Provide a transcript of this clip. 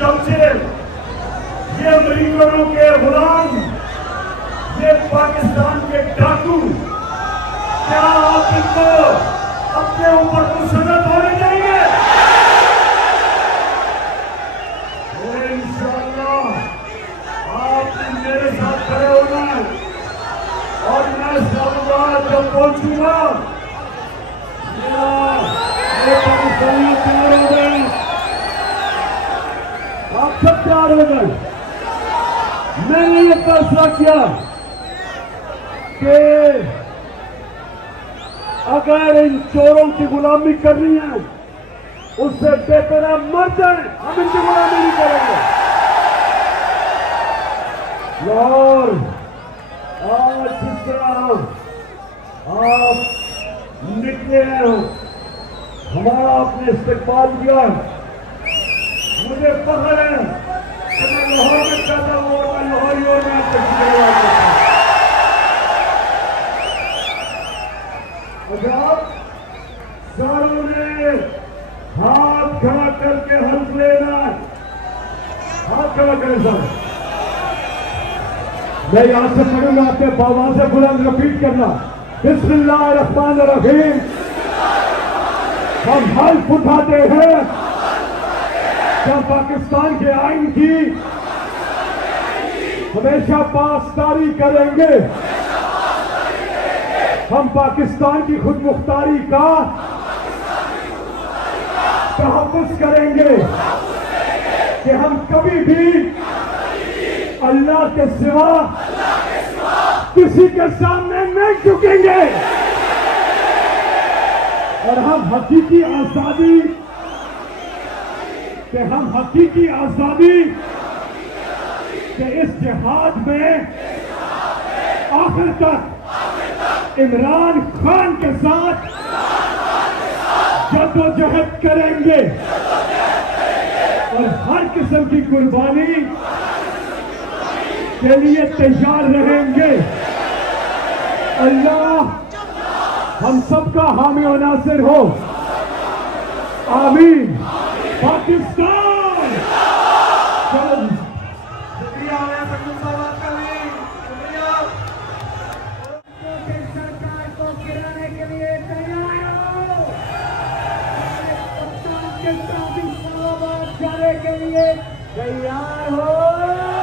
चमचे, ये मरीजों के गुलाम, ये पाकिस्तान के डाकू, क्या आप इनको अपने ऊपर मुसलत होने देंगे? इंशाअल्लाह आप मेरे साथ खड़े होना और मैं इस्लामाबाद जब पहुंचूंगा पाकिस्तानी तैयार हो गए, आप सब तैयार हो गए। मैंने ये फैसला किया कि अगर इन चोरों की गुलामी करनी है उससे बेहतर है मर जाए, हम इनकी गुलामी नहीं करेंगे। और आज जिस तरह आप निकले हैं, हमारा आपने इस्तेमाल किया, मुझे फख्र है कि मैं लाहौर में पैदा हुआ और मैं लाहौरी और मैं अगर आप सारों ने हाथ खड़ा करके हल्फ लेना, हाथ खड़ा करें सर। मैं यहां से पढ़ूंगा, आपके बाबा से बुलंद रिपीट करना, बिस्मिल्लाहिर्रहमानिर्रहीम। हम हल्फ उठाते हैं क्या पाकिस्तान के आइन की हमेशा पासदारी करेंगे, हम पाकिस्तान की खुद मुख्तारी का तहफ़्फ़ुज़ करेंगे कि हम कभी भी अल्लाह के सिवा किसी के सामने नहीं झुकेंगे और हम हकीकी आजादी के इस जिहाद में आखिर तक इमरान खान के साथ जद्दोजहद करेंगे और हर किस्म की कुर्बानी के लिए तैयार रहेंगे। अल्लाह हम सबका हामी और नासिर हो, आमीन। पाकिस्तान शुक्रिया सरकार को गिराने के लिए तैयार हो, पाकिस्तान के साथ इस्लामाबाद जाने के लिए तैयार हो।